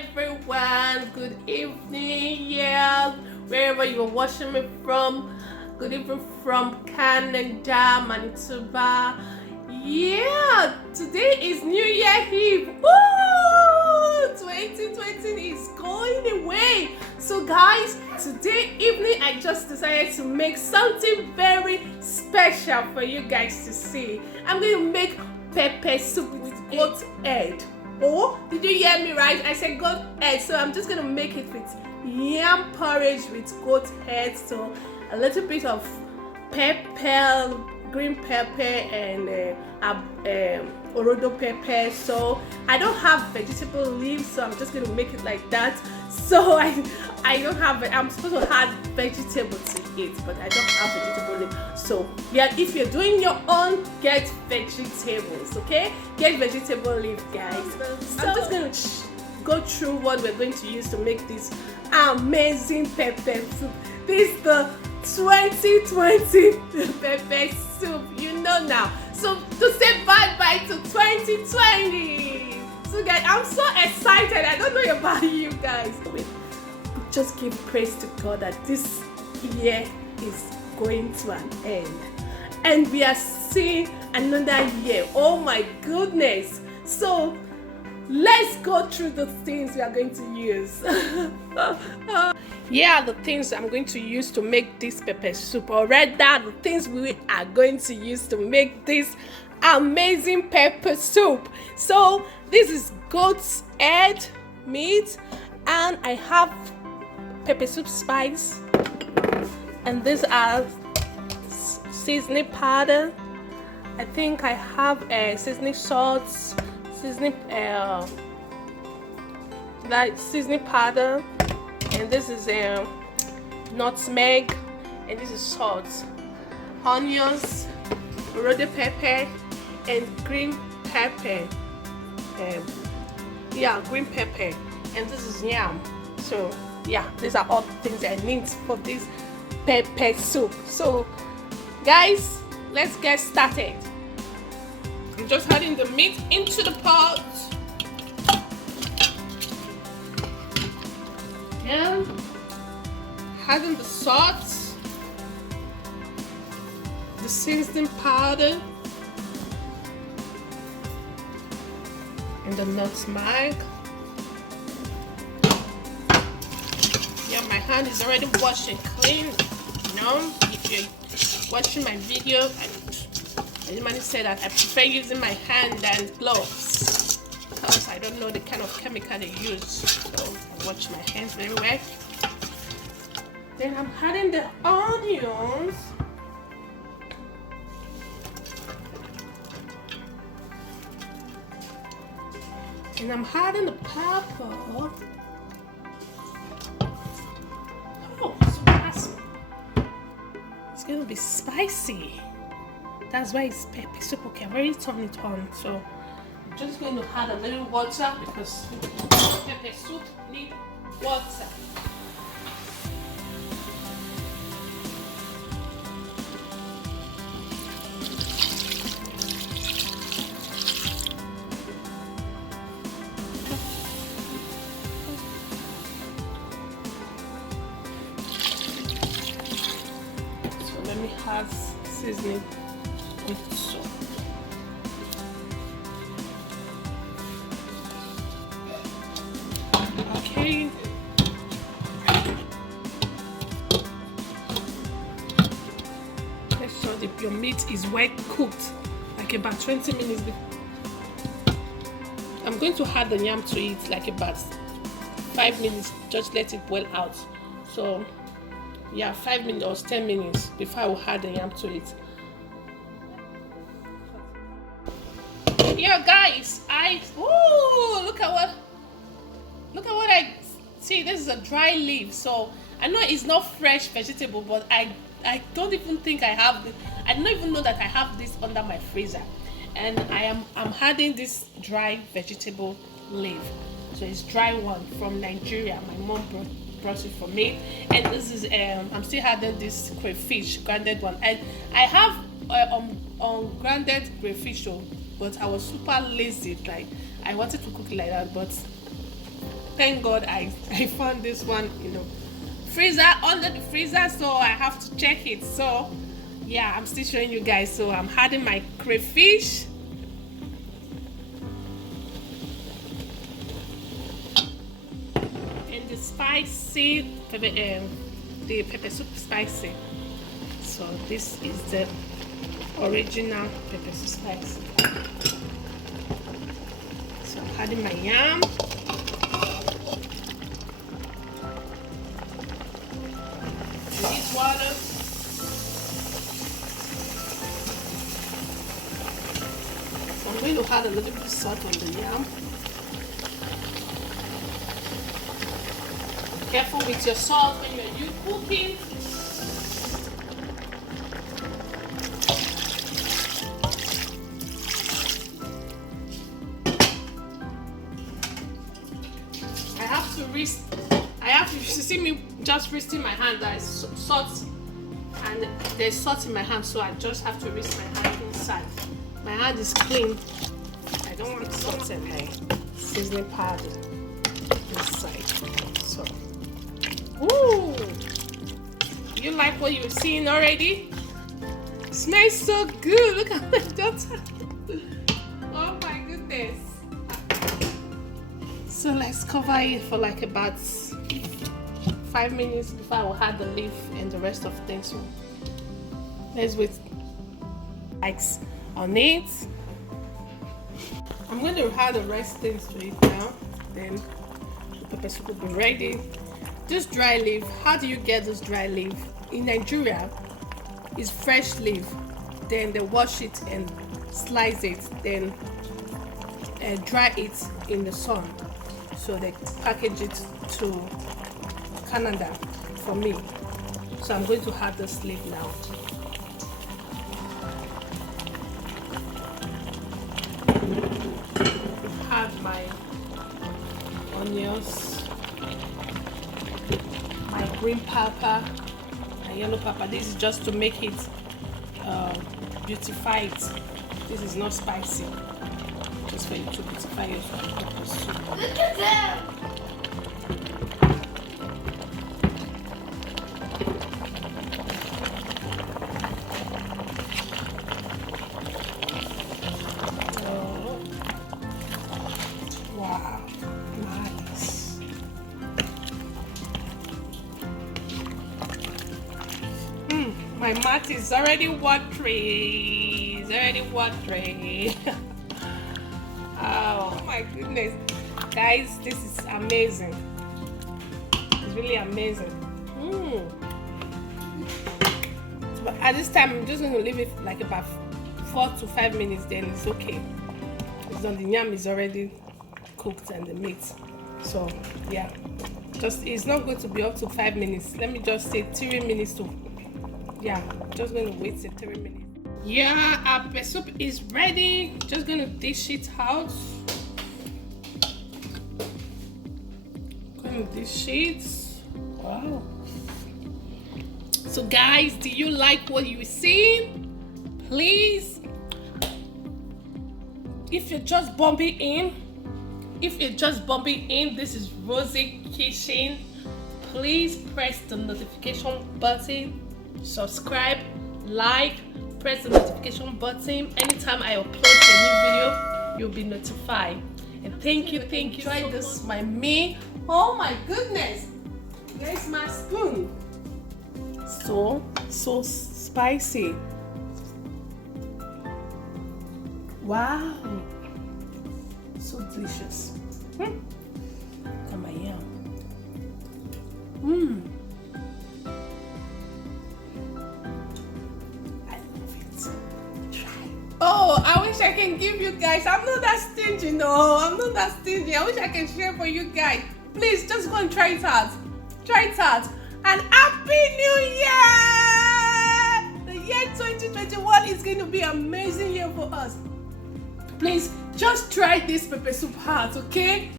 everyone, good evening, yeah, wherever you're watching me from. Good evening from Canada, Manitoba. Yeah, today is New Year Eve. Woo! 2020 is going away. So guys, today evening I just decided to make something very special for you guys to see. I'm going to make pepper soup with goat head. Oh, did you hear me right? I said goat head. So I'm just going to make it with yam porridge with goat head. So a little bit of pepper, green pepper, and orodo pepper. So I don't have vegetable leaves, so I'm just going to make it like that. So I don't have it. I'm supposed to add vegetables to it, but I don't have vegetable leaves. So yeah, if you're doing your own, get vegetables, okay? Get vegetable leaf, guys. So I'm just going to go through what we're going to use to make this amazing pepper soup. This is the 2020 pepper soup, you know now. So to say bye-bye to 2020. So guys, I'm so excited. I don't know about you guys. Just give praise to God that this year is going to an end. And we are seeing another year. Oh my goodness. So let's go through the things we are going to use. Yeah, the things I'm going to use to make this pepper soup, or rather the things we are going to use to make this amazing pepper soup. So this is goat's head meat, and I have pepper soup spice, and these are seasoning powder. I think I have seasoning salts, seasoning like seasoning powder, and this is nutmeg, and this is salt, onions, red pepper, and green pepper. Yeah, green pepper, and this is yam. So yeah, these are all the things I need for this pepper soup. So guys, let's get started. I'm just adding the meat into the pot. And adding the salt, the seasoning powder, and the nutmeg. Yeah, my hand is already washed and clean. You know, if you're watching my video, I normally say that I prefer using my hand than gloves, because I don't know the kind of chemical they use. So I wash my hands very well. Then I'm adding the onions. And I'm adding the pepper. Oh, so awesome. It's gonna be spicy. That's why it's pepper soup. Okay, I've already turned it on. So I'm just going to add a little water, because pepper soup needs water. So let me add seasoning with salt. Okay. Make sure that your meat is well cooked, like about 20 minutes. I'm going to add the yam to it like about 5 minutes. Just let it boil out. So yeah, 5 minutes or 10 minutes before I will add the yam to it. Yeah, guys, look at what I see. This is a dry leaf, so I know it's not fresh vegetable, but I don't even think I have this. I don't even know that I have this under my freezer, and I'm adding this dry vegetable leaf. So it's dry one from Nigeria. My mom brought it for me, and this is I'm still adding this crayfish, grounded one, and I have grounded crayfish, but I was super lazy. Like I wanted to cook it like that, but Thank God I found this one, freezer, under the freezer, so I have to check it. So yeah, I'm still showing you guys. So I'm adding my crayfish. And the spicy pepper, the pepper soup spicy. So this is the original pepper soup spicy. So I'm adding my yam. Need water. So I'm going to add a little bit of salt on the yam. Careful with your salt when you're cooking. You see me just resting my hand. There's salt, and there's salt in my hand, so I just have to rest my hand inside. My hand is clean. I don't want salt in my seasoning powder inside. So, ooh, you like what you're seeing already? It smells so good. Look at my daughter. Oh my goodness. So let's cover it for like about 5 minutes before I will add the leaf and the rest of things. So let's wait. Likes on it. I'm going to add the rest things to it now. Then the pepper soup will be ready. This dry leaf, how do you get this dry leaf? In Nigeria, it's fresh leaf. Then they wash it and slice it. Then dry it in the sun. So they package it to Canada for me. So I'm going to add this leaf now. Add my onions, my green pepper, my yellow pepper. This is just to make it beautify it. This is not spicy. Just for you to beautify your pepper soup. Look at them! Wow, nice. My mouth is already watery. It's already watery. Oh my goodness. Guys, this is amazing. It's really amazing. But at this time, I'm just going to leave it like about 4 to 5 minutes, then it's okay. It's done. The yam is already cooked and the meat. So yeah, just it's not going to be up to 5 minutes. Let me just say 3 minutes to, yeah, just going to wait 3 minutes. Yeah, our pepper soup is ready. Just going to dish it out. Going to dish it. Wow. So guys, do you like what you see? Please, if you're just bumping in, this is Rozzy Kitchen. Please press the notification button, subscribe, like, press the notification button. Anytime I upload a new video, you'll be notified. And thank you. Try this, my meal. Oh my goodness! Here's my spoon. So spicy. Wow, so delicious. Look at my yam. I love it. Try. Oh, I wish I can give you guys. I'm not that stingy, no. I'm not that stingy. I wish I can share for you guys. Please just go and try it out. Try it out. And Happy New Year! The year 2021 is going to be an amazing year for us. Please just try this pepper soup out, okay?